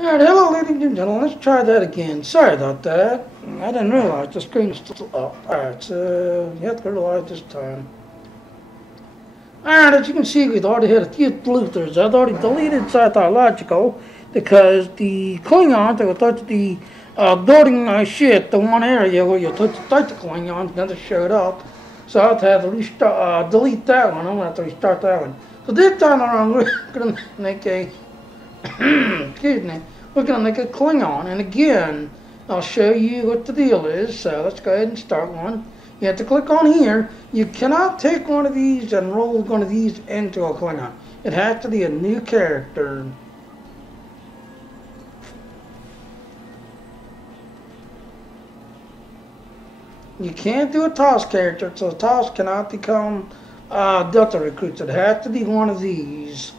Alright, hello ladies and gentlemen, let's try that again. Sorry about that. I didn't realize the screen was still up. Alright, so you have to realize this time. Alright, as you can see, we've already had a few bloopers. I've already deleted Psychological because the Klingons that will touch the building shit, the one area where you touch the Klingons, never showed up. So I'll have to restart, delete that one. I'm going to have to restart that one. So this time around, we're going to make a excuse me, we're going to make a Klingon, and again, I'll show you what the deal is. So let's go ahead and start one. You have to click on here. You cannot take one of these and roll one of these into a Klingon. It has to be a new character. You can't do a TOS character, so TOS cannot become Delta recruits. It has to be one of these.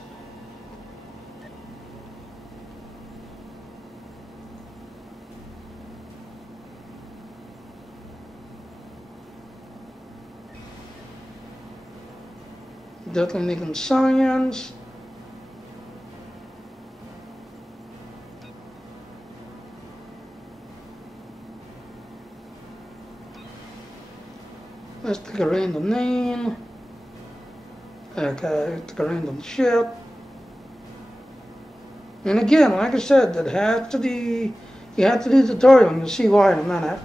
Definitely making science. Let's take a random name. Okay, let's take a random ship. And again, like I said, that has to be, you have to do the tutorial and you'll see why in a minute.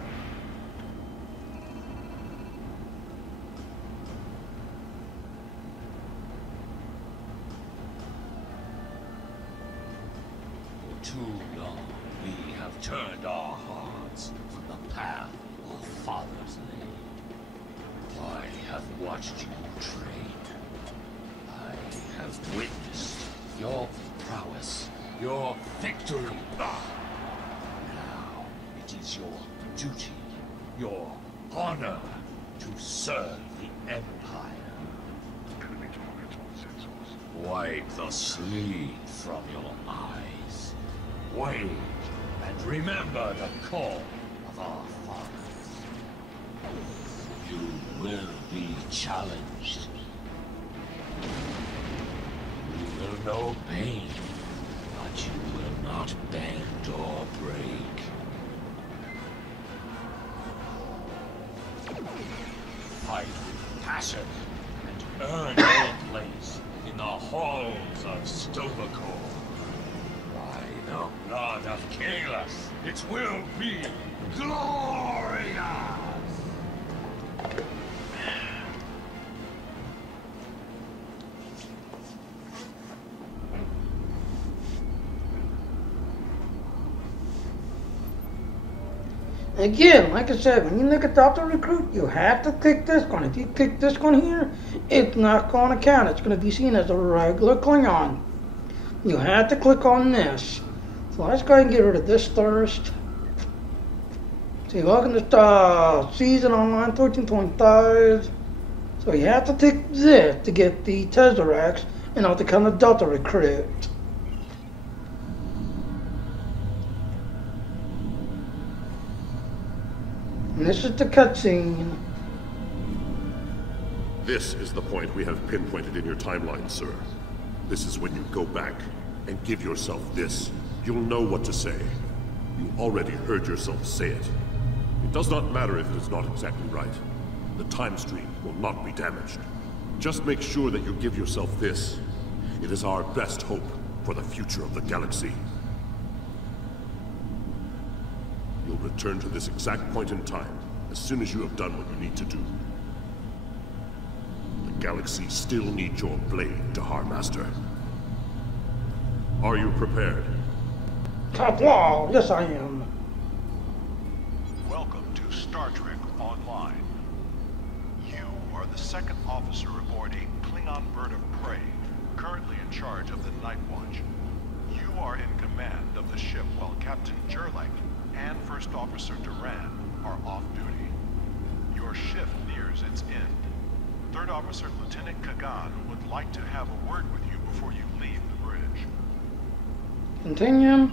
Too long we have turned our hearts from the path our fathers laid. I have watched you trade. I have witnessed your prowess, your victory. Now it is your duty, your honor to serve the Empire. Wipe the sleep from your eyes. Wait, and remember the call of our fathers. You will be challenged. You will know pain, but you will not bend or break. Fight with passion and earn your place in the halls of Stovacor. By the blood of Kalis, it will be glorious! Again, like I said, when you look at Delta Recruit, you have to click this one. If you click this one here, it's not going to count. It's going to be seen as a regular Klingon. You have to click on this. So let's go ahead and get rid of this first. See, welcome to Season Online 13.5. So you have to take this to get the Tesseracts and I'll become a Delta Recruit. And this is the cutscene. This is the point we have pinpointed in your timeline, sir. This is when you go back and give yourself this. You'll know what to say. You already heard yourself say it. It does not matter if it is not exactly right. The time stream will not be damaged. Just make sure that you give yourself this. It is our best hope for the future of the galaxy. You'll return to this exact point in time as soon as you have done what you need to do. The galaxy still needs your blade, Dahar Master. Are you prepared? Wow, yes I am. Welcome to Star Trek Online. You are the second officer aboard a Klingon bird of prey, currently in charge of the Night Watch. You are in command of the ship while Captain Jurlek and First Officer Duran are off duty. Your shift nears its end. Third Officer Lieutenant Kagan would like to have a word with you before you leave the bridge. Continue.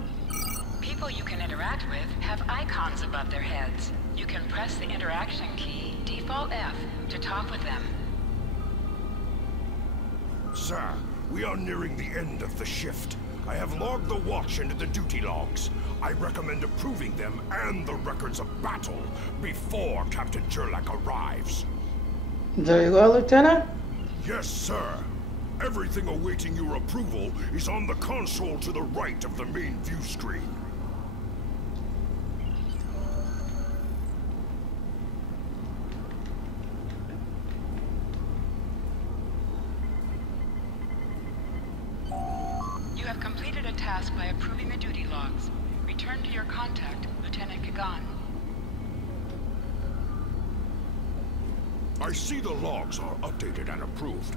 People you can interact with have icons above their heads. You can press the interaction key, Default F, to talk with them. Sir, we are nearing the end of the shift. I have logged the watch into the duty logs. I recommend approving them and the records of battle before Captain Gerlach arrives. Very well, Lieutenant. Yes, sir. Everything awaiting your approval is on the console to the right of the main view screen. You have completed a task by approving the duty logs. Return to your contact, Lieutenant Kagan. I see the logs are updated and approved.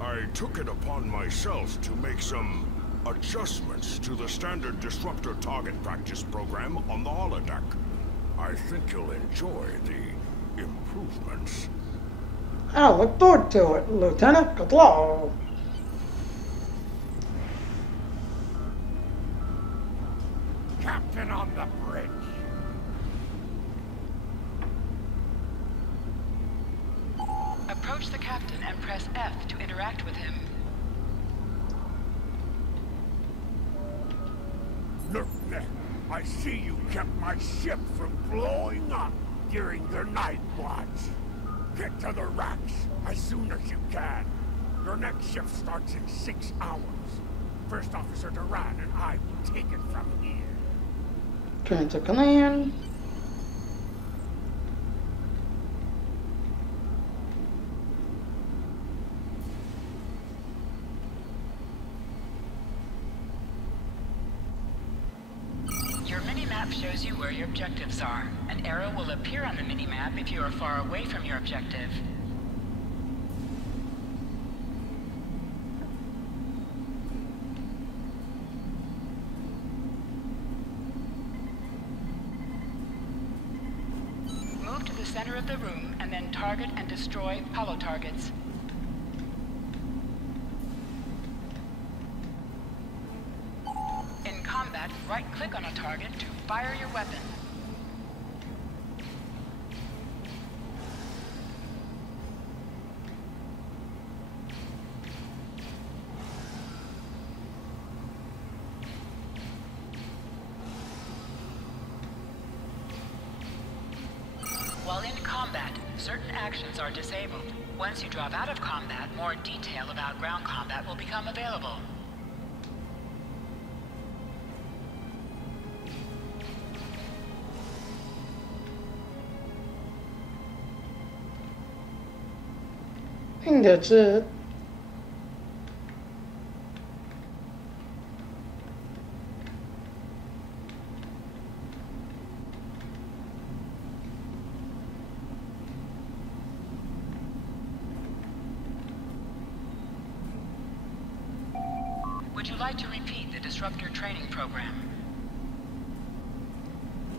I took it upon myself to make some adjustments to the standard disruptor target practice program on the holodeck. I think you'll enjoy the improvements. I look forward to it, Lieutenant. Good luck. Captain on the bridge. Approach the captain and press F to interact with him. Look, I see you kept my ship from blowing up during the night watch. Get to the racks as soon as you can. Your next shift starts in 6 hours. First Officer Duran and I will take it from here. Turn to command. Your minimap shows you where your objectives are. An arrow will appear on the minimap if you are far away from your objective. Move to the center of the room and then target and destroy hollow targets. In combat, right-click on a target to fire your weapon. While in combat, certain actions are disabled. Once you drop out of combat, more detail about ground combat will become available. I think that's it. Would you like to repeat the disruptor training program?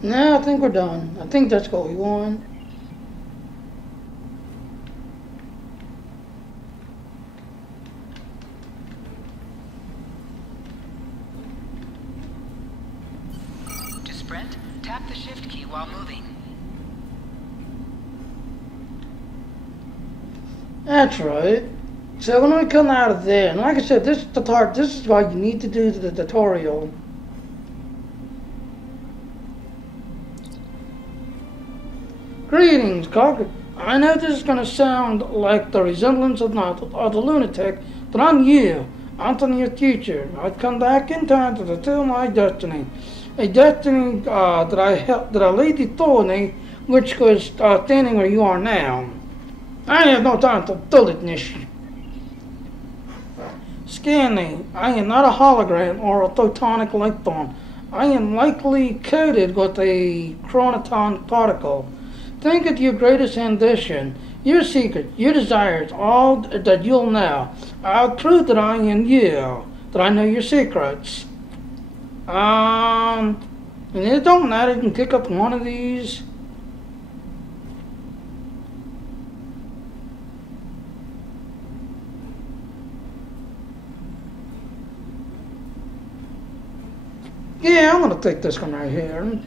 No, I think we're done. I think that's what we want. To sprint, tap the shift key while moving. That's right. So when we come out of there, and like I said, this is what you need to do to the tutorial. Greetings, Cock. I know this is going to sound like the resemblance of the lunatic, but I'm you. I'm from your future. I've come back in time to fulfill my destiny. A destiny that I laid before me, which was standing where you are now. I have no time to fill it, Nish. Scanning. I am not a hologram or a photonic light form. I am likely coated with a chronoton particle. Think of your greatest ambition, your secret, your desires, all that you'll know. I'll prove that I am you, that I know your secrets. And it don't matter, you can pick up one of these. Yeah, I'm gonna take this one right here.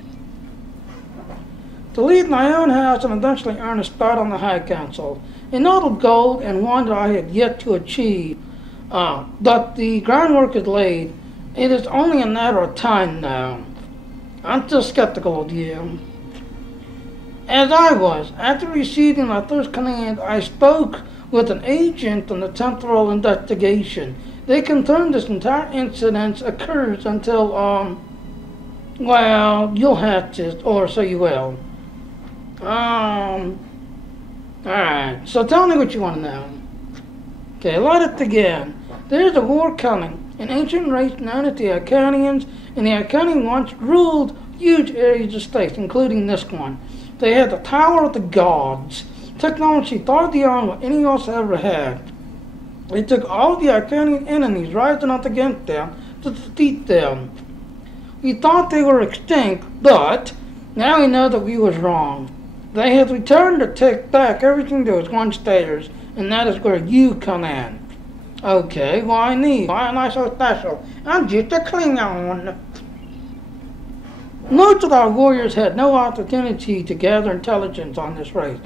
To lead my own house and eventually earn a spot on the High Council. A noble goal and one that I have yet to achieve. But the groundwork is laid. It is only a matter of time now. I'm still skeptical of you. As I was, after receiving my first command, I spoke with an agent on the temporal investigation. They confirmed this entire incident occurs until, well, you'll have to, or so you will. Alright, so tell me what you want to know. Okay, let it begin. There's a war coming. An ancient race known as the Iconians, and the Iconian once ruled huge areas of space, including this one. They had the Tower of the Gods, technology far beyond what anyone else ever had. They took all the Iconian enemies rising up against them to defeat them. We thought they were extinct, but now we know that we was wrong. They have returned to take back everything that was once theirs, and that is where you come in. Okay, why me? Why am I so special? I'm just a Klingon. Most of our warriors had no opportunity to gather intelligence on this race.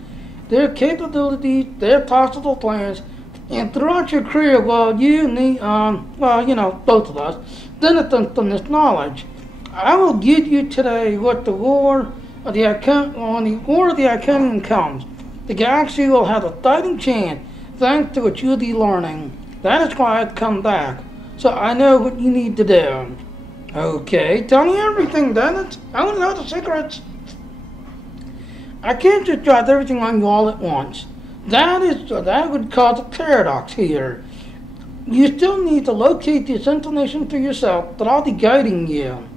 Their capabilities, their possible plans, and throughout your career, well, you need, both of us, benefit from this knowledge. I will give you today what the war of the Iconian comes. The galaxy will have a fighting chance, thanks to what you'll be learning. That is why I've come back, so I know what you need to do. Okay, tell me everything, Dennis. I want to know the secrets. I can't just drop everything on you all at once. That would cause a paradox here. You still need to locate this information for yourself, but I'll be guiding you.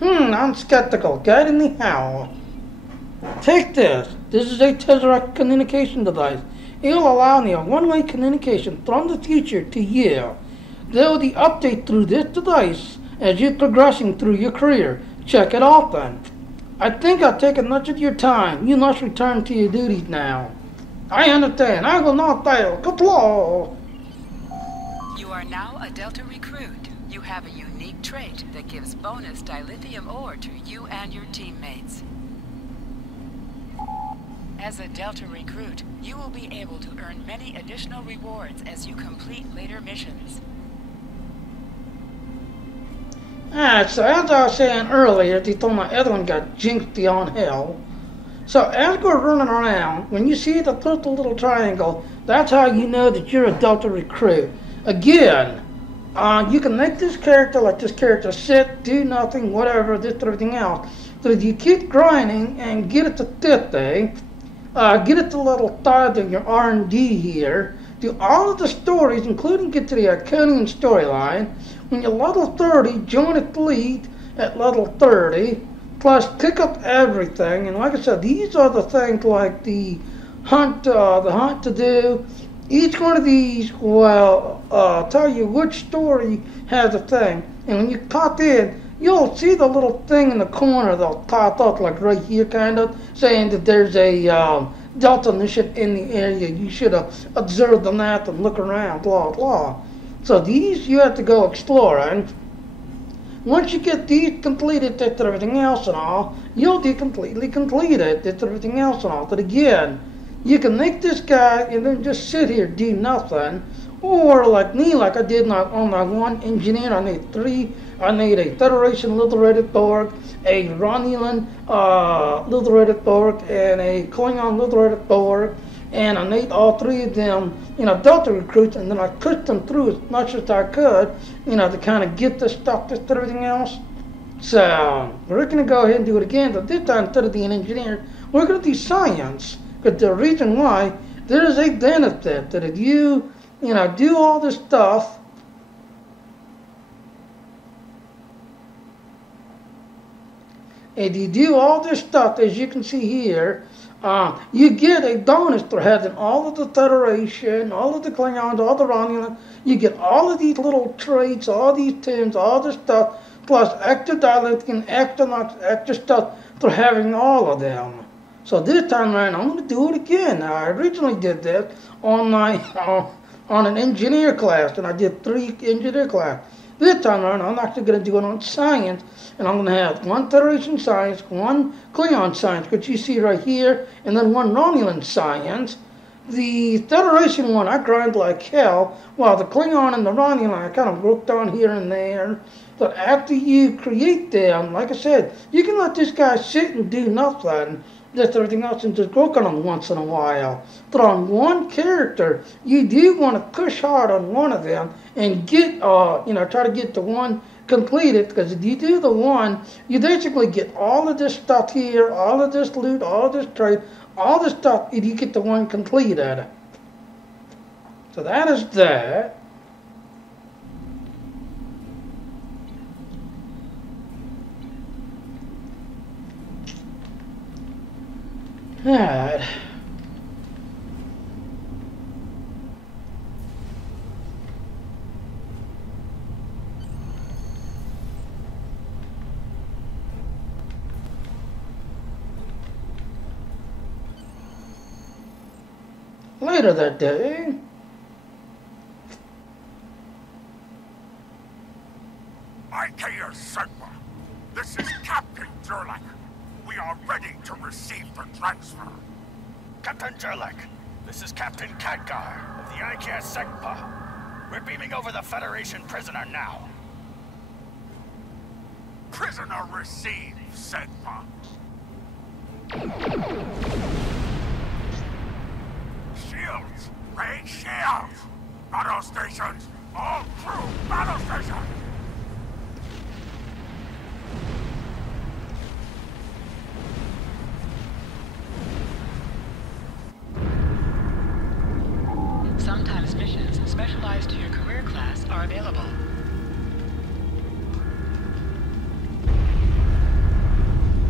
I'm skeptical. Guiding me how? Take this. This is a Tesseract communication device. It will allow me a one-way communication from the future to you. There will be updates through this device as you're progressing through your career. Check it out then. I think I've taken much of your time. You must return to your duties now. I understand. I will not fail. Comply. You are now a Delta recruit. You have a unique trait that gives bonus dilithium ore to you and your teammates. As a Delta recruit, you will be able to earn many additional rewards as you complete later missions. So as I was saying earlier, they told my other one got jinxed beyond hell. So as we're running around, when you see the little triangle, that's how you know that you're a Delta recruit. Again, you can make this character like this character sit, do nothing, whatever, this, everything else. So if you keep grinding and get it to 50, get it to level 5 of your R&D here, do all of the stories, including get to the Iconian storyline. When you're level 30, join a fleet at level 30, plus pick up everything. And like I said, these are the things like the hunt to do. Each one of these will tell you which story has a thing. And when you pop in, you'll see the little thing in the corner that'll pop up, like right here, kind of, saying that there's a Delta mission in the area. You should observe the map and look around, blah, blah. So these you have to go exploring. Once you get these completed, that's everything else and all, you'll be completely completed, that's everything else and all. But again, you can make this guy and then just sit here, do nothing. Or like me, like I did on my one engineer, I need 3. I need a Federation Liberated Borg, a Romulan Liberated Borg, and a Klingon Liberated Borg. And I need all 3 of them, Delta recruits, and then I pushed them through as much as I could, to kind of get this stuff, this, everything else. So, we're going to go ahead and do it again, but this time, instead of being an engineer, we're going to do science. Because the reason why, there is a benefit that if you, do all this stuff, if you do all this stuff, as you can see here, you get a bonus for having all of the Federation, all of the Klingons, all the Romulans. You get all of these little traits, all these tunes, all this stuff, plus extra dilithium, extra stuff for having all of them. So this time around, I'm going to do it again. Now, I originally did this on my on an engineer class, and I did 3 engineer class. This time around, I'm actually going to do it on science, and I'm going to have 1 Federation science, 1 Klingon science, which you see right here, and then 1 Romulan science. The Federation one, I grind like hell, while the Klingon and the Romulan I kind of worked on here and there. But after you create them, like I said, you can let this guy sit and do nothing, just everything else, and just work on them once in a while. But on one character, you do want to push hard on one of them and get, try to get the one completed, because if you do the one, you basically get all of this stuff here, all of this loot, all of this trade, all this stuff if you get the one complete at it. So that is that. Alright. Later that day, Iconian Arc. This is Captain Durlak. We are ready to receive the transfer. Captain Durlak, this is Captain Khadgar of the Iconian Arc. We're beaming over the Federation prisoner now. Prisoner received, Sedpa. Shields! Raid shields! Battle stations! All crew, battle stations! Sometimes missions specialized to your career class are available.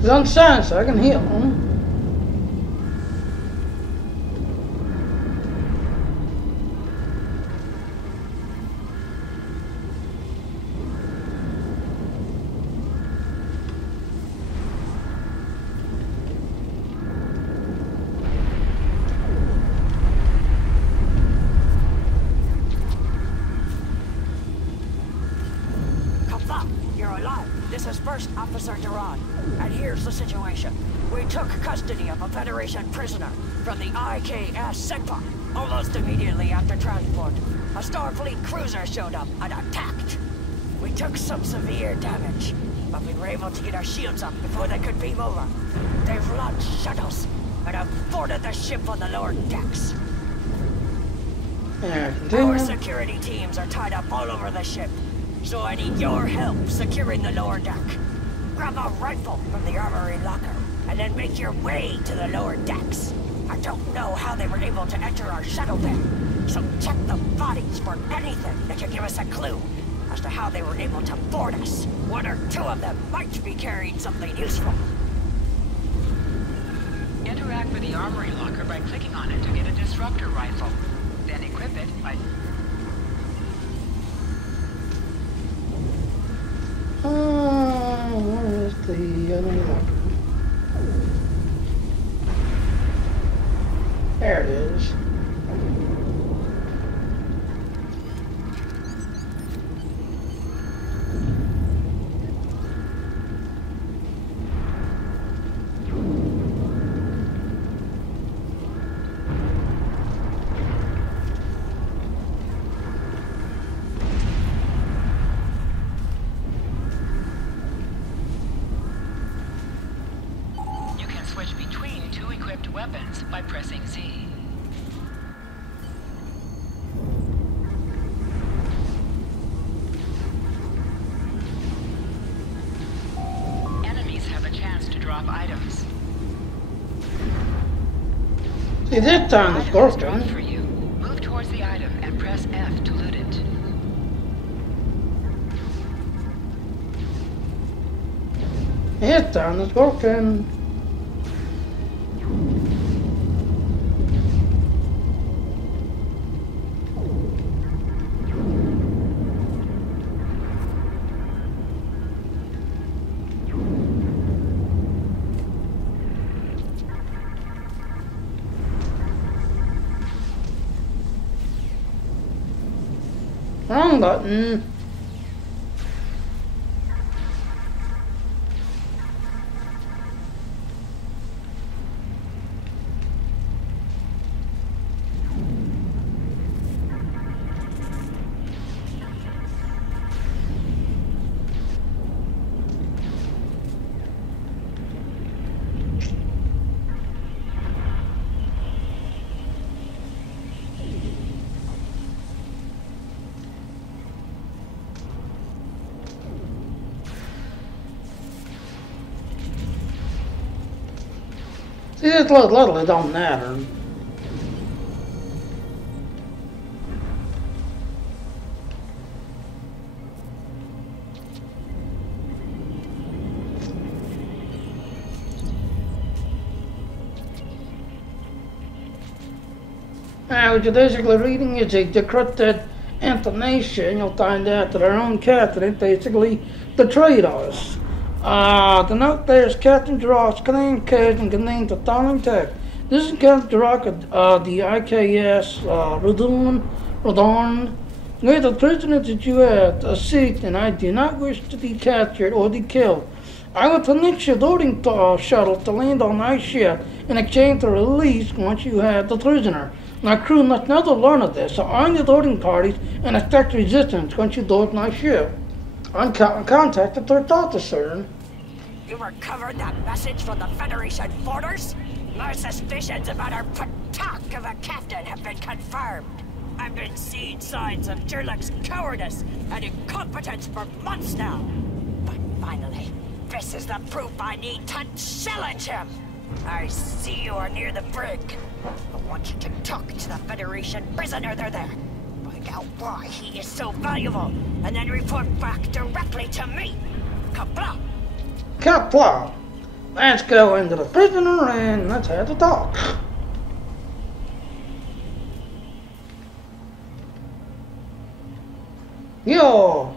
he's on science, so I can heal him. Officer Durand, and here's the situation. We took custody of a Federation prisoner from the IKS almost immediately after transport. A Starfleet cruiser showed up and attacked. We took some severe damage, but we were able to get our shields up before they could beam over. They've launched shuttles and have boarded the ship on the lower decks. Our security teams are tied up all over the ship, so I need your help securing the lower deck. Grab a rifle from the armory locker, and then make your way to the lower decks. I don't know how they were able to enter our shuttle bay, so check the bodies for anything that could give us a clue as to how they were able to board us. One or two of them might be carrying something useful. Interact with the armory locker by clicking on it to get a disruptor rifle. Then equip it by... Where is the enemy locker? There it is. by pressing Z. Enemies have a chance to drop items. See, this time it's Item is dropped working. for you. Move towards the item and press F to loot it. This time it's working. Wrong button. It literally don't matter. Now, what you're basically reading is a decrypted intonation. You'll find out that our own captain basically betrayed us. The note there is Captain Gerard's claim code and contains the following text. This is Captain Gerard of the IKS Radon. With the prisoners that you have seized, and I do not wish to be captured or be killed. I will permit your loading shuttle to land on my ship in exchange for release once you have the prisoner. My crew must never learn of this, so arm the loading parties and expect resistance once you load my ship. Contact the third officer. You recovered that message from the Federation borders? My suspicions about our patak of a captain have been confirmed. I've been seeing signs of Jerlek's cowardice and incompetence for months now. But finally, this is the proof I need to challenge him. I see you are near the brig. I want you to talk to the Federation prisoner there. Find out why he is so valuable, and then report back directly to me. Kapla! Kapla! Let's go into the prisoner and let's have the talk. Yo!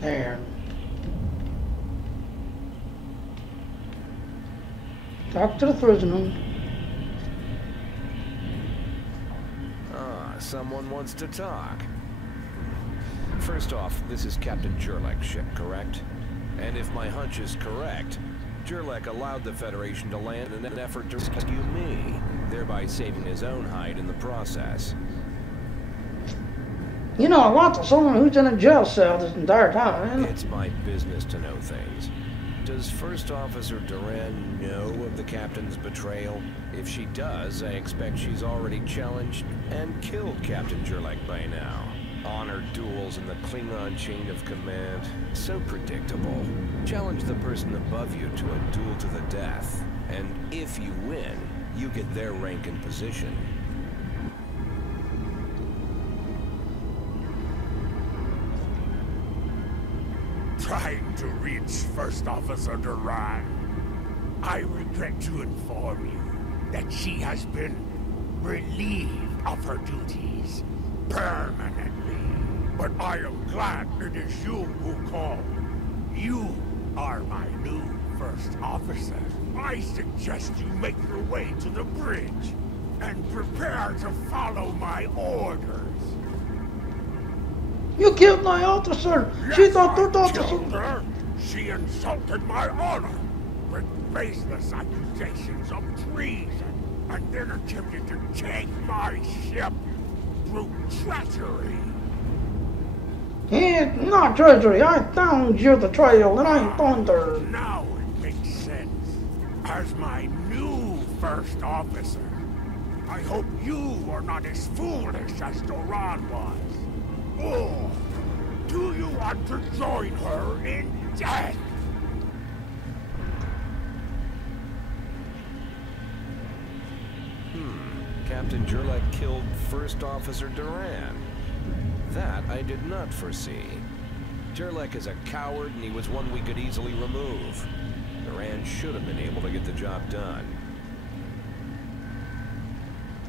There. Talk to the prisoner. Ah, someone wants to talk. First off, this is Captain Jerlek's ship, correct? And if my hunch is correct, Jerlek allowed the Federation to land in an effort to rescue me, thereby saving his own hide in the process. You know, I want someone who's in a jail cell this entire time. It's my business to know things. Does First Officer Duran know of the Captain's betrayal? If she does, I expect she's already challenged and killed Captain Jerlek by now. Honor duels in the Klingon chain of command. So predictable. Challenge the person above you to a duel to the death. And if you win, you get their rank and position. Trying to reach First Officer Duran. I regret to inform you that she has been relieved of her duties permanently. But I am glad it is you who called. You are my new First Officer. I suggest you make your way to the bridge and prepare to follow my orders. You killed my officer! Yes, She thought third I killed officer! her. She insulted my honor with baseless accusations of treason and then attempted to take my ship through treachery. It's not treachery. I found you the trail and I found her. Now it makes sense. As my new First Officer, I hope you are not as foolish as Duran was. Or do you want to join her in death? Captain Jerlek killed First Officer Duran. That I did not foresee. Jerlek is a coward and he was one we could easily remove. Duran should have been able to get the job done.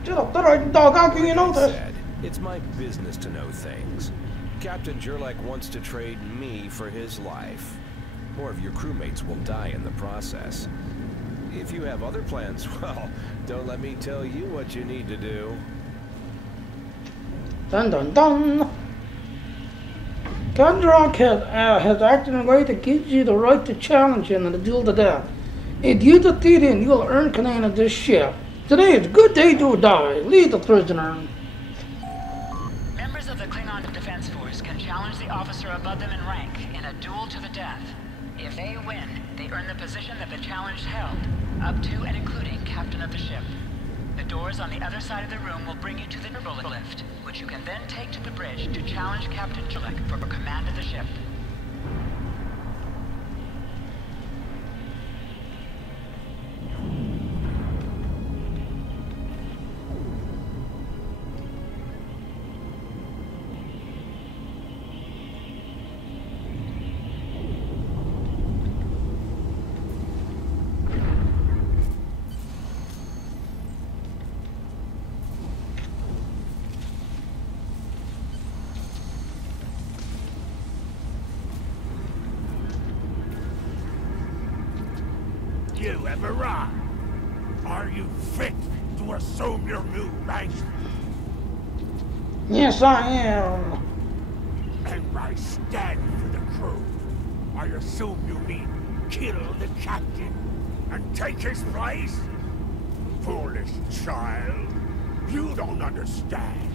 Shut up, that dog, how can you know this? Said, it's my business to know things. Captain Jerlek wants to trade me for his life. More of your crewmates will die in the process. If you have other plans, well, don't let me tell you what you need to do. Dun dun dun! Captain Rock has acted in a way that gives you the right to challenge him in a duel to death. If you defeat him, you will earn command of this ship. Today is a good day to die. Lead the prisoner. Members of the Klingon Defense Force can challenge the officer above them in rank in a duel to the death. If they win, they earn the position that the challenged held, up to and including captain of the ship. The doors on the other side of the room will bring you to the turbo lift, which you can then take to the bridge to challenge Captain Jerlek for command of the ship. have arrived. Are you fit to assume your new rank? Yes, I am. And by stand for the crew, I assume you mean kill the captain and take his place? Foolish child. You don't understand.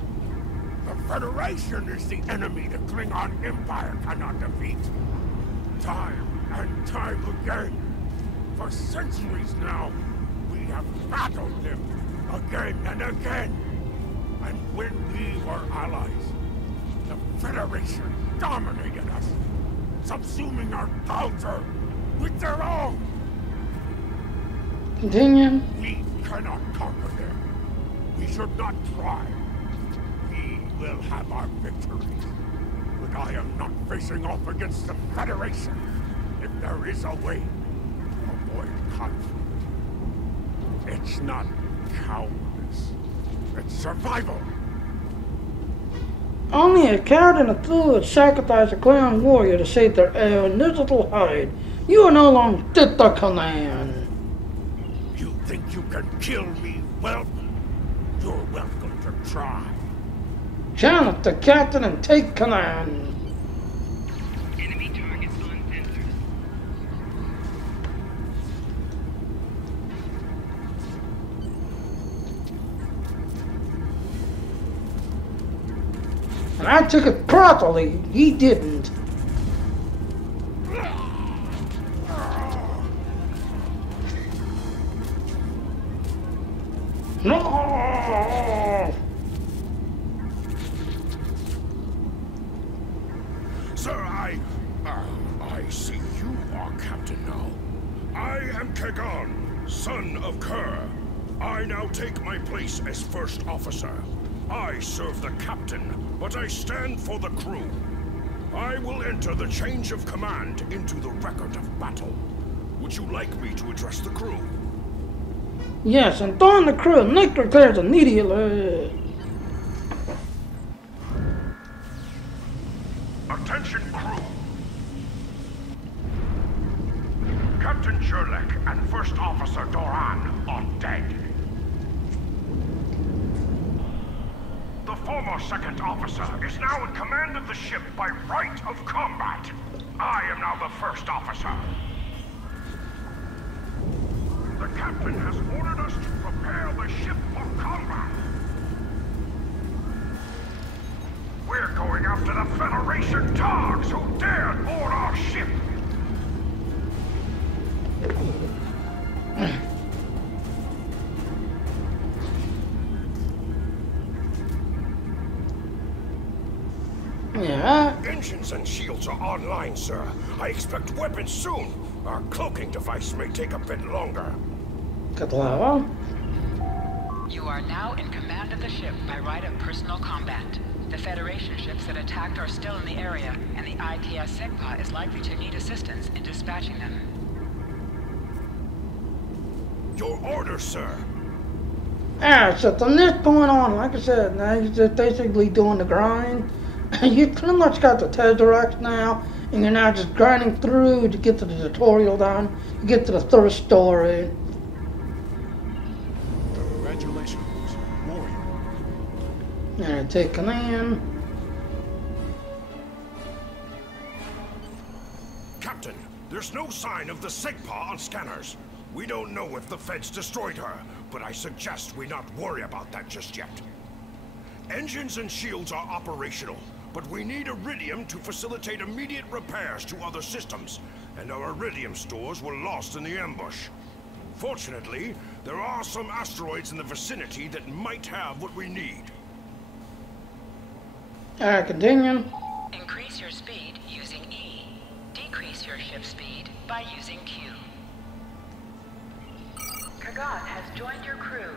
The Federation is the enemy the Klingon Empire cannot defeat. Time and time again. For centuries now, we have battled them again and again. And when we were allies, the Federation dominated us, subsuming our culture with their own. Continue. We cannot conquer them. We should not try. We will have our victories. But I am not facing off against the Federation. If there is a way to avoid conflict, it's not cowardice. It's survival. Only a coward and a fool would sacrifice a Klingon warrior to save their initial hide. You are no longer fit the command. You think you can kill me, whelp? You're welcome to try. Challenge the captain and take command. Enemy targets on sensors. And I took it properly. He didn't. No. Sir, I see you are captain now. I am Kagan, son of Kerr. I now take my place as first officer. I serve the captain, but I stand for the crew. I will enter the change of command into the record of battle. Would you like me to address the crew? Yes, and throwing the crew, Nick declares immediately. Attention, crew. Captain Jurlek and First Officer Doran on deck. The former second officer is now in command of the ship by right of combat. I am now the first officer. The captain has ordered us to prepare the ship for combat. We're going after the Federation dogs who dared board our ship. Yeah. Engines and shields are online, sir. I expect weapons soon. Our cloaking device may take a bit longer. Katlawa. You are now in command of the ship by right of personal combat. The Federation ships that attacked are still in the area, and the IKS SEGPA is likely to need assistance in dispatching them. Your order, sir. Alright, so from this point on, like I said, now you're just basically doing the grind. You pretty much got the Tesseract now, and you're now just grinding through to get to the tutorial done, to get to the third story. Congratulations, warrior. Alright, take command. Captain, there's no sign of the SEGPA on scanners. We don't know if the Feds destroyed her, but I suggest we not worry about that just yet. Engines and shields are operational, but we need iridium to facilitate immediate repairs to other systems, and our iridium stores were lost in the ambush. Fortunately, there are some asteroids in the vicinity that might have what we need. Alright, continue. Increase your speed using E. Decrease your ship speed by using Q. Kagan has joined your crew.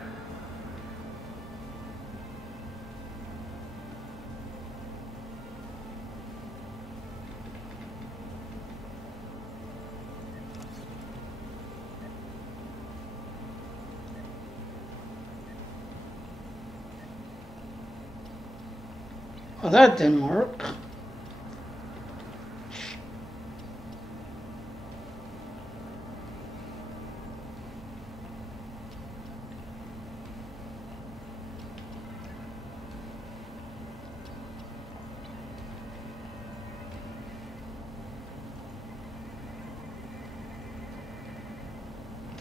Well, that didn't work.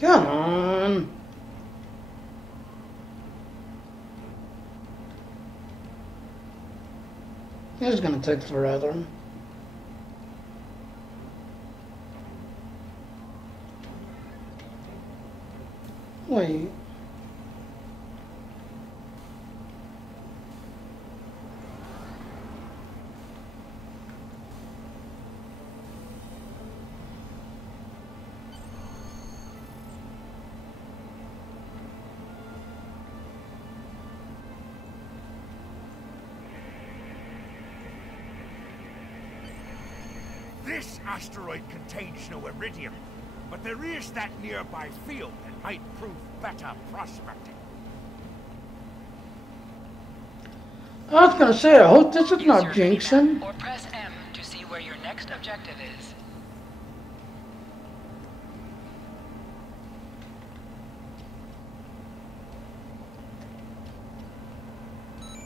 Come on. This is gonna take forever. Wait. This asteroid contains no iridium, but there is that nearby field that might prove better prospecting. I was gonna say, I hope this is not jinxing. Or press M to see where your next objective is.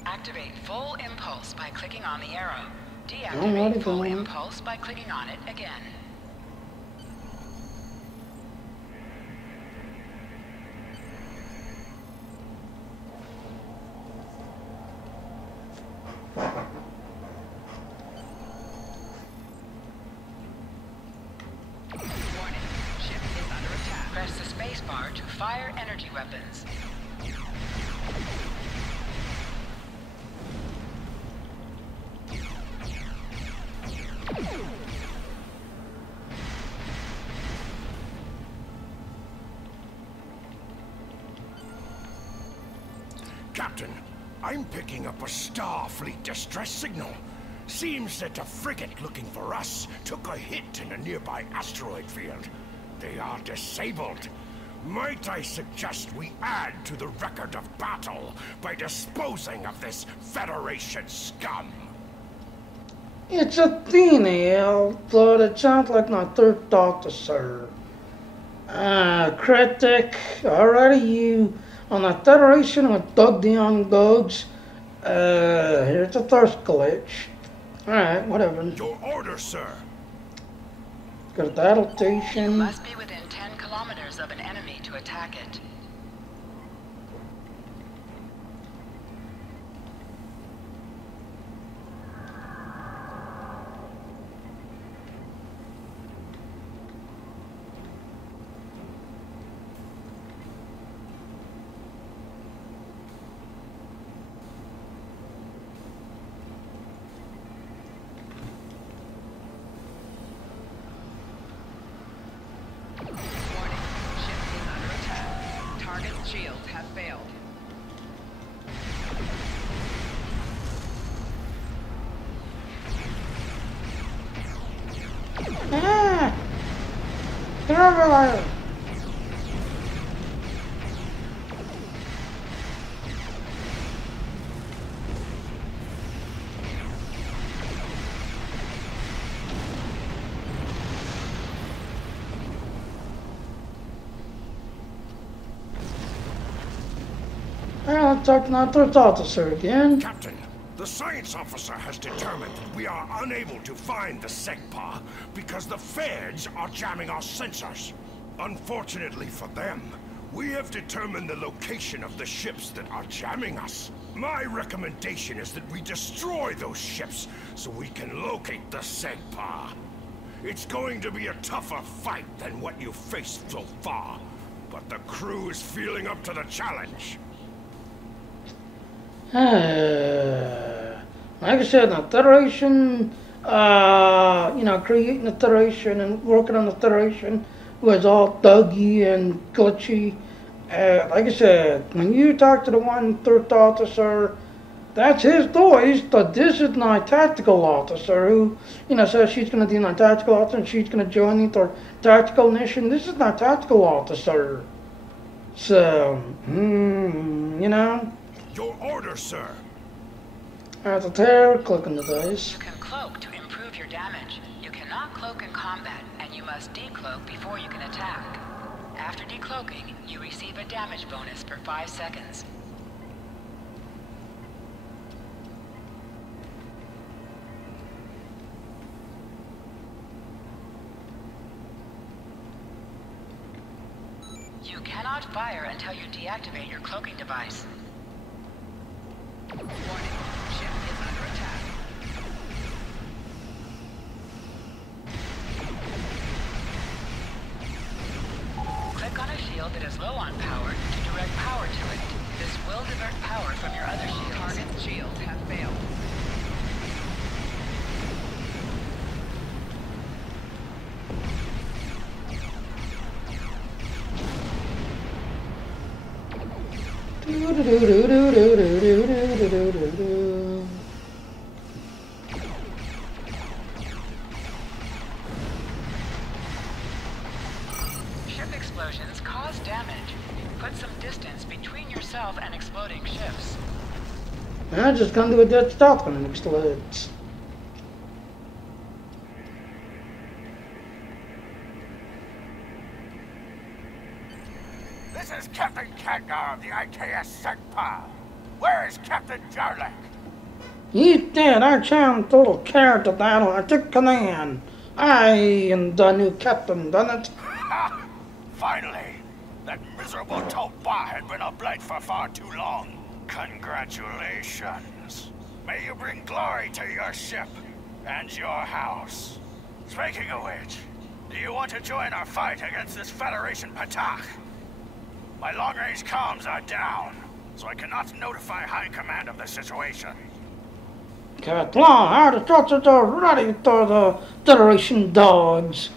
Activate full impulse by clicking on the arrow. Deactivate full impulse by clicking on it again. Warning, ship is under attack. Press the space bar to fire energy weapons. Captain, I'm picking up a Starfleet distress signal. Seems that a frigate looking for us took a hit in a nearby asteroid field. They are disabled. Might I suggest we add to the record of battle by disposing of this Federation scum? It's a female, but it sounds like my third daughter, sir. Critic, alrighty, you on the Federation with dug down dogs. Here's a thirst glitch. Alright, whatever. Your order, sir. Got the adaptation. You must be within 10 kilometers of an enemy to attack it. Shields have failed. Get over there! Let's talk to our third officer again. Captain, the science officer has determined that we are unable to find the SEGPA because the feds are jamming our sensors. Unfortunately for them, we have determined the location of the ships that are jamming us. My recommendation is that we destroy those ships so we can locate the SEGPA. It's going to be a tougher fight than what you've faced so far, but the crew is feeling up to the challenge. Like I said, the Federation, creating the Federation and working on the Federation was all thuggy and glitchy. Like I said, when you talk to the one third officer, that's his voice, but this is my tactical officer who, says she's going to be my tactical officer and she's going to join the tactical mission. This is my tactical officer. So, Your order, sir. Alright, the tear, click on the dice. You can cloak to improve your damage. You cannot cloak in combat, and you must decloak before you can attack. After decloaking, you receive a damage bonus for 5 seconds. You cannot fire until you deactivate your cloaking device. Warning. Ship is under attack. Click on a shield that is low on power to direct power to it. This will divert power from your other shields. Target's shields have failed. Ship explosions cause damage. Put some distance between yourself and exploding ships. I just come to a dead stop when it explodes. This is Captain Khadgar of the IKS Secpa. Where is Captain Jarlek? He's dead. I challenged the little character battle. I took command. I am the new captain, done it? Finally! That miserable Toba had been a blight for far too long. Congratulations. May you bring glory to your ship and your house. Speaking of which, do you want to join our fight against this Federation Patach? My long-range comms are down, so I cannot notify High Command of the situation. Catla, our destructors are ready for the Federation dogs.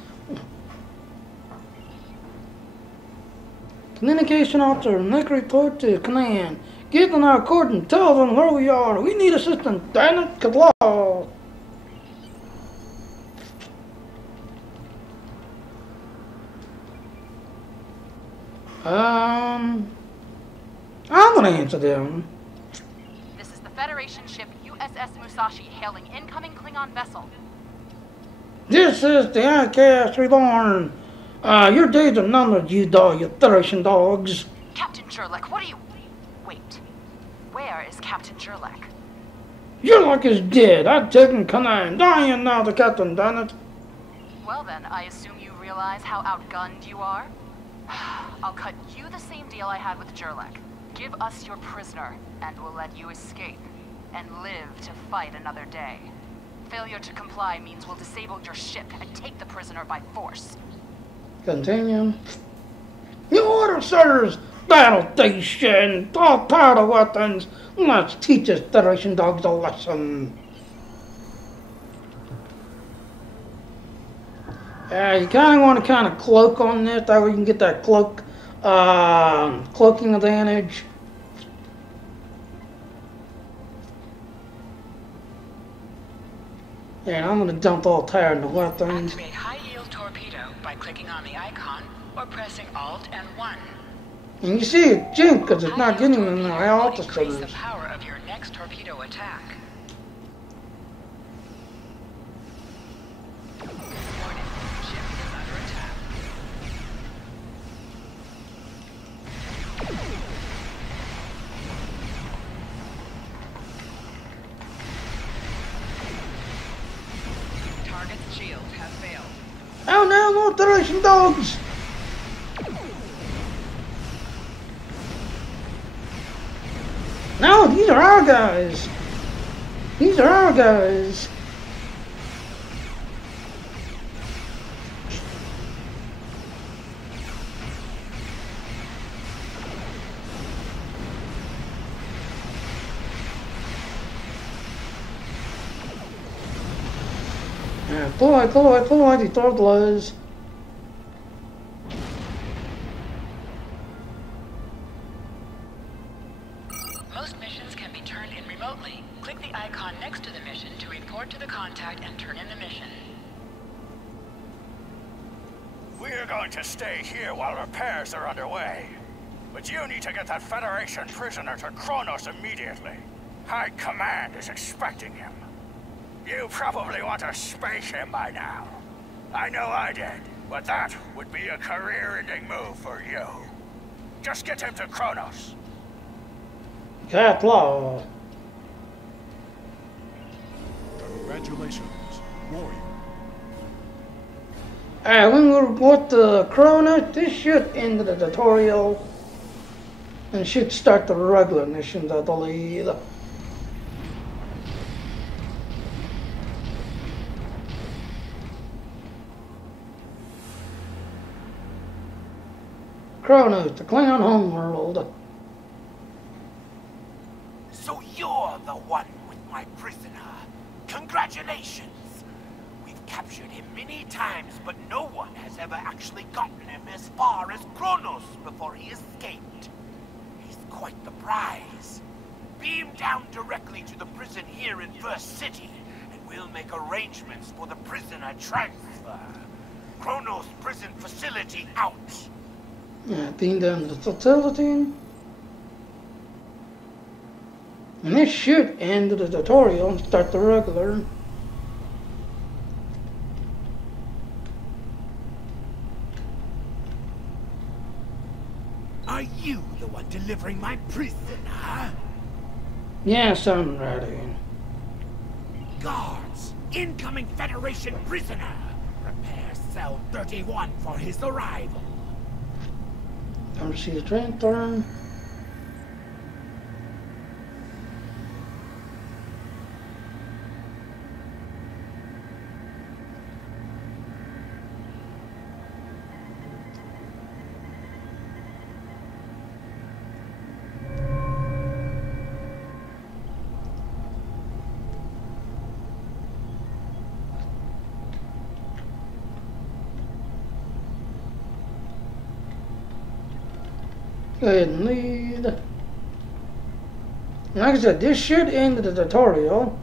Communication officer, make report to command. Get on our court and tell them where we are. We need assistance. Damn it, Catla. I'm gonna answer them. This is the Federation ship USS Musashi hailing incoming Klingon vessel. This is the IKS Reborn. Your days are numbered, you Federation dogs. Captain Jerlek, what are you... Wait. Where is Captain Jerlek? Jerlek is dead. I've taken command. I am now the captain, damn it. Well then, I assume you realize how outgunned you are? I'll cut you the same deal I had with Jerlek. Give us your prisoner, and we'll let you escape, and live to fight another day. Failure to comply means we'll disable your ship and take the prisoner by force. Continue. New order, sirs! Battle station! All powder weapons! Let's teach us Federation dogs a lesson. You kind of want to cloak on this, that way you can get that cloaking advantage. And I'm going to dump all tire into weapons. Activate high-yield torpedo by clicking on the icon or pressing Alt and 1. And you see it jink because it's not getting in the high altitudes. Increase the power of your next torpedo attack. Warning. Ship is under attack. Target's shields have failed. Oh no, more Federation dogs! No, these are our guys! These are our guys! Pull, die torpedoes. Most missions can be turned in remotely. Click the icon next to the mission to report to the contact and turn in the mission. We're going to stay here while repairs are underway. But you need to get that Federation prisoner to Kronos immediately. High Command is expecting him. You probably want to spank him by now. I know I did, but that would be a career-ending move for you. Just get him to Kronos. Cat law. Congratulations, warrior. Alright, when we're with the Kronos, this should end the tutorial and should start the regular missions, I believe. Kronos, the Klingon homeworld. So you're the one with my prisoner. Congratulations! We've captured him many times, but no one has ever actually gotten him as far as Kronos before he escaped. He's quite the prize. Beam down directly to the prison here in First City, and we'll make arrangements for the prisoner transfer. Kronos prison facility out. Yeah, beam down to the facility. And this should end the tutorial and start the regular. Are you the one delivering my prisoner? Yes, I'm ready. Guards! Incoming Federation prisoner! Prepare cell 31 for his arrival. Time to see the train turn. Go ahead and lead. Like I said, this should end the tutorial.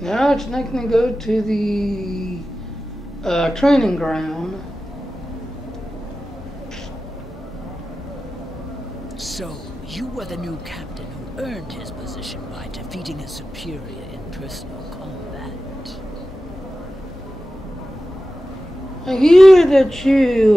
Now it's making me go to the training ground. So, you were the new captain who earned his position by defeating his superior in personal combat. I hear that you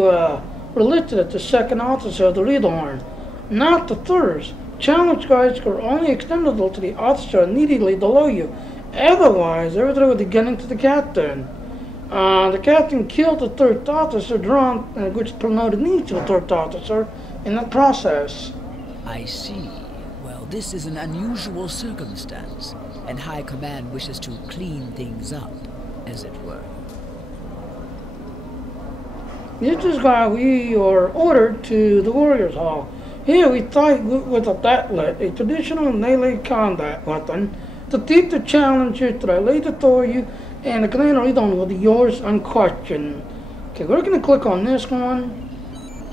were listed as the second officer of the Leaderhorn, not the third. Challenge cards are only extendable to the officer immediately below you. Otherwise, everything would be getting to the captain. The captain killed the third officer, which promoted me to the third officer in the process. I see. Well, this is an unusual circumstance, and High Command wishes to clean things up, as it were. This is why we are ordered to the Warriors Hall. Here we fight with a batlet, a traditional melee combat weapon, to defeat the challengers that I laid before you, and the Commander Leadon will be yours unquestioned. Okay, we're going to click on this one.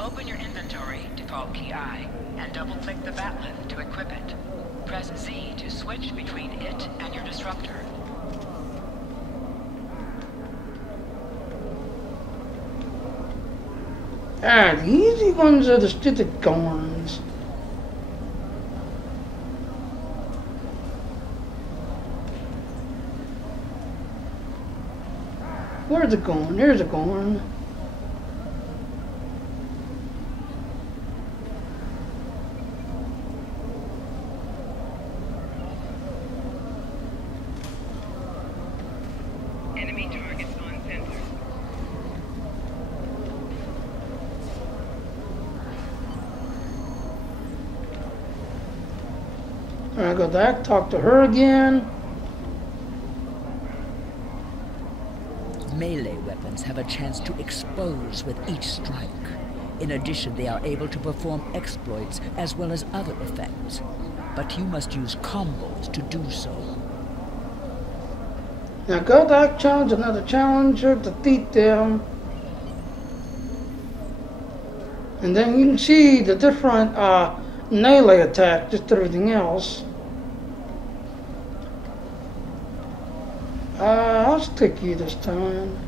Open your inventory, default key I, and double-click the batlet to equip it. Press Z to switch between it and your disruptor. The easy ones are the stupid guns. Where's it going? There's it going. Enemy targets on center. Alright, go back, talk to her again. Melee weapons have a chance to expose with each strike. In addition, they are able to perform exploits as well as other effects. But you must use combos to do so. Now go back, challenge another challenger, defeat them. And then you can see the different melee attacks, just everything else. I'll stick you this time.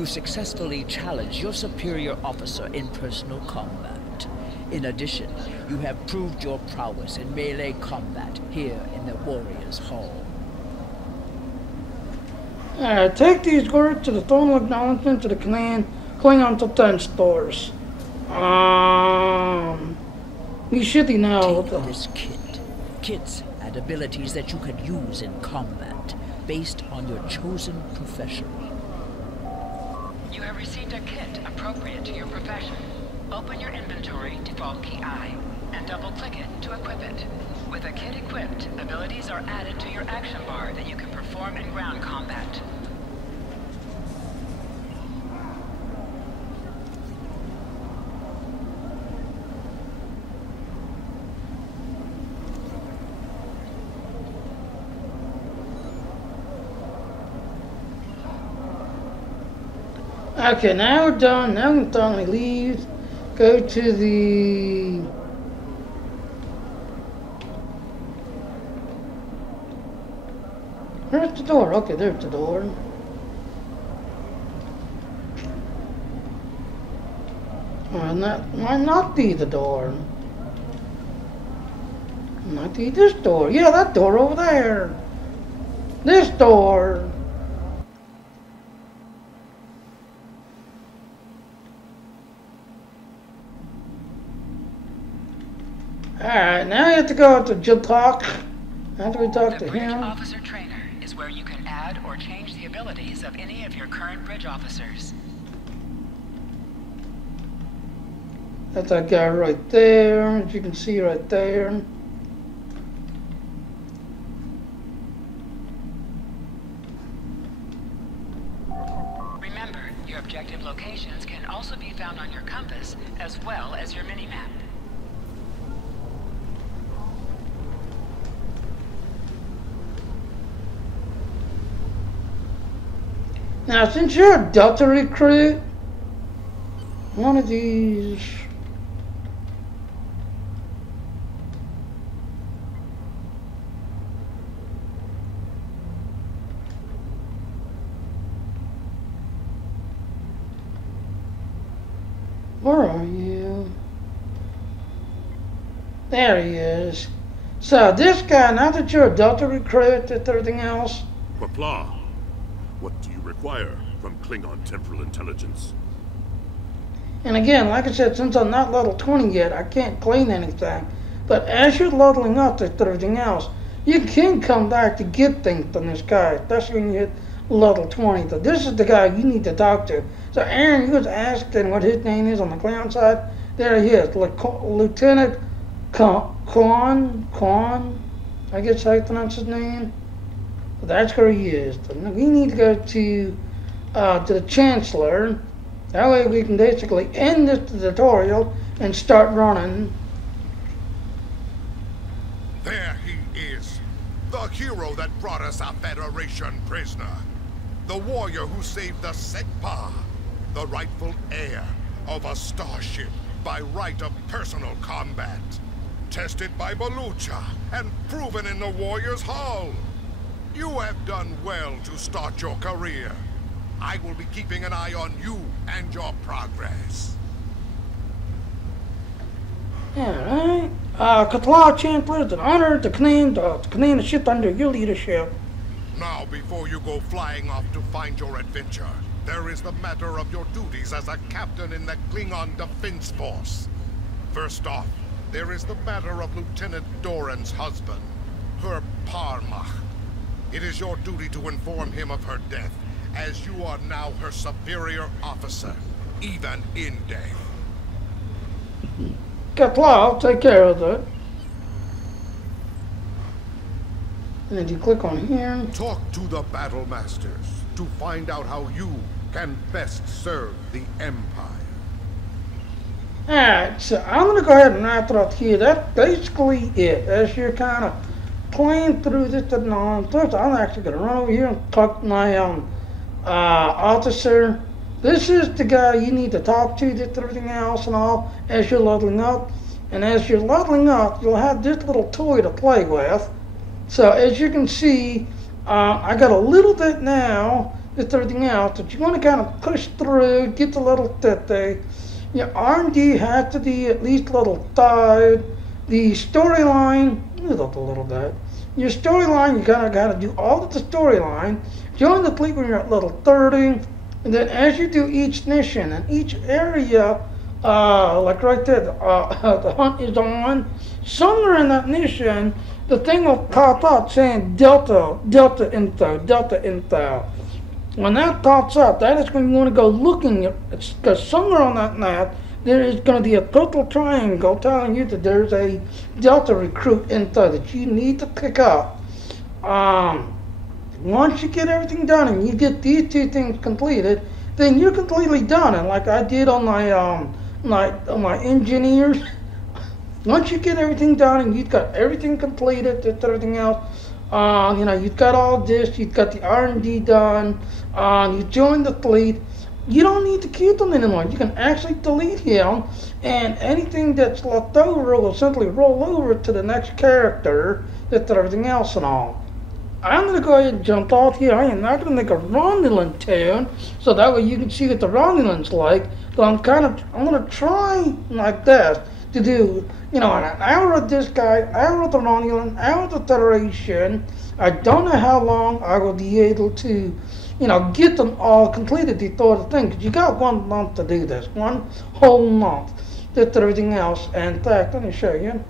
You successfully challenged your superior officer in personal combat. In addition, you have proved your prowess in melee combat here in the Warriors' Hall. Take these words to the throne of acknowledgement to the Klingon defense stores. You should know. Take this kit. Kits add abilities that you can use in combat, based on your chosen profession. You have received a kit appropriate to your profession. Open your inventory, default key I, and double-click it to equip it. With a kit equipped, abilities are added to your action bar that you can perform in ground combat. Okay, now we're done. Now we can finally leave. Go to the... Where's the door? Okay, there's the door. Might not be the door. Might be this door. Yeah, that door over there. This door. Alright, now you have to go to Dil PER ARC. After we talk to The Bridge him. Officer Trainer is where you can add or change the abilities of any of your current bridge officers. That's that guy right there, as you can see right there. Remember, your objective locations can also be found on your compass, as well as your minimap. Now, since you're a Delta recruit, one of these... Where are you? There he is. So this guy, now that you're a Delta recruit and everything else... Papa, what do you require from Klingon temporal intelligence? And again, like I said, since I'm not level 20 yet, I can't claim anything. But as you're leveling up to everything else, you can come back to get things from this guy, especially when you hit level 20. So this is the guy you need to talk to. So Aaron, you was asking what his name is on the Klingon side. There he is, Lieutenant Quan, I guess how you pronounce his name. That's where he is. We need to go to the Chancellor. That way we can basically end this tutorial and start running. There he is. The hero that brought us a Federation prisoner. The warrior who saved the Sekpa. The rightful heir of a starship by right of personal combat. Tested by Balucha and proven in the Warriors' Hall. You have done well to start your career. I will be keeping an eye on you and your progress. Alright. Katla Chancellor, it's an honor to command the ship under your leadership. Now, before you go flying off to find your adventure, there is the matter of your duties as a captain in the Klingon Defense Force. First off, there is the matter of Lieutenant Doran's husband, her Parmach. It is your duty to inform him of her death, as you are now her superior officer, even in death. Katla, I'll take care of that. And then you click on here. Talk to the Battle Masters to find out how you can best serve the Empire. Alright, so I'm going to go ahead and wrap it up here. That's basically it. As you're kind of playing through this and all, first I'm actually going to run over here and talk to my officer. This is the guy you need to talk to, this everything else and all, as you're leveling up. And as you're leveling up, you'll have this little toy to play with. So as you can see, I got a little bit now with everything else that you want to kind of push through, get the little titty. Your R&D has to be at least a little tied. The storyline, a little bit. Your storyline, you kind of got to do all of the storyline. Join the fleet when you're at level 30. And then as you do each mission and each area, like right there, the hunt is on. Somewhere in that mission, the thing will pop up saying Delta Info. When that pops up, that is when you want to go looking at, because somewhere on that map, there is going to be a purple triangle telling you that there's a Delta recruit info that you need to pick up. Once you get everything done and you get these two things completed, then you're completely done. And like I did on my engineers, once you get everything done and you've got everything completed, everything else, you've got all this, you've got the R&D done, you join the fleet, you don't need to keep them anymore. You can actually delete him, and anything that's left over will simply roll over to the next character, everything else and all. I'm going to go ahead and jump off here. I am not going to make a Romulan tune, so that way you can see what the Romulan's like. So I'm going to try like this to do, an hour of this guy, an hour of the Romulan, an hour of the Federation. I don't know how long I will be able to, get them all completed before the thing, because you got 1 month to do this, 1 whole month, everything else. And in fact, let me show you.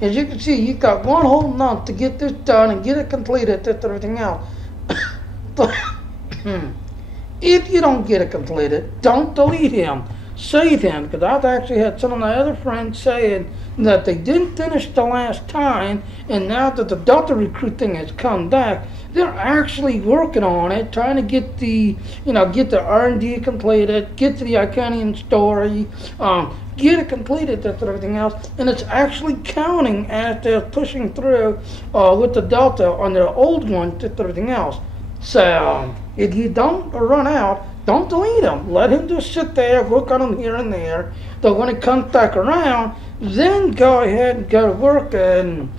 As you can see, you've got 1 whole month to get this done and get it completed, everything else. If you don't get it completed, don't delete him. Save him, because I've actually had some of my other friends saying that they didn't finish the last time, and now that the Delta recruit thing has come back, they're actually working on it, trying to get the, get the R&D completed, get to the Iconian story, get it completed, everything else, and it's actually counting as they're pushing through with the Delta on their old one, everything else. So if you don't run out, don't delete him. Let him just sit there, work on him here and there. But when it comes back around, then go ahead and go to work, and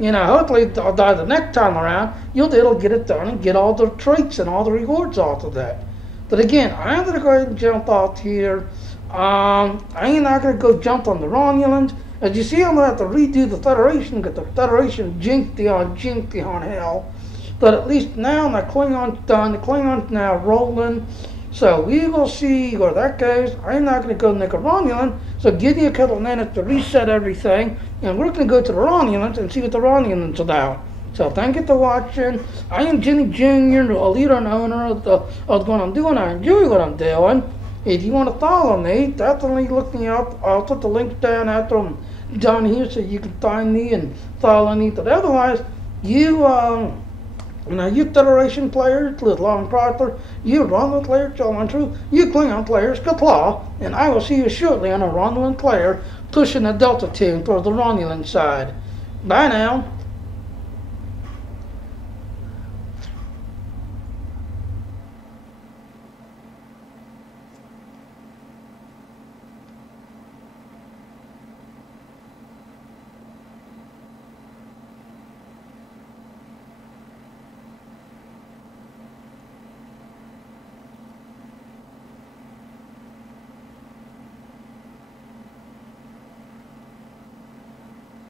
hopefully the next time around you'll be able to get it done and get all the traits and all the rewards off of that. But again, I'm going to go ahead and jump off here. I ain't not going to go jump on the Romulans. As you see, I'm going to have to redo the Federation, because the Federation jinked on hell. But at least now my Klingon's done. The Klingon's now rolling. So we will see where that goes. I'm not going to go make a Romulan, so give me a couple of minutes to reset everything, and we're going to go to the Romulans and see what the Romulans are about. So thank you for watching. I am Jimmy Jr., a leader and owner of what I'm doing. I enjoy what I'm doing. If you want to follow me, definitely look me up. I'll put the links down after I'm done here so you can find me and follow me. But otherwise, you Federation players, Long Proctor, you Romulan players, John True, you Klingon players, Kapla, and I will see you shortly on a Romulan player pushing the Delta team towards the Romulan side. Bye now.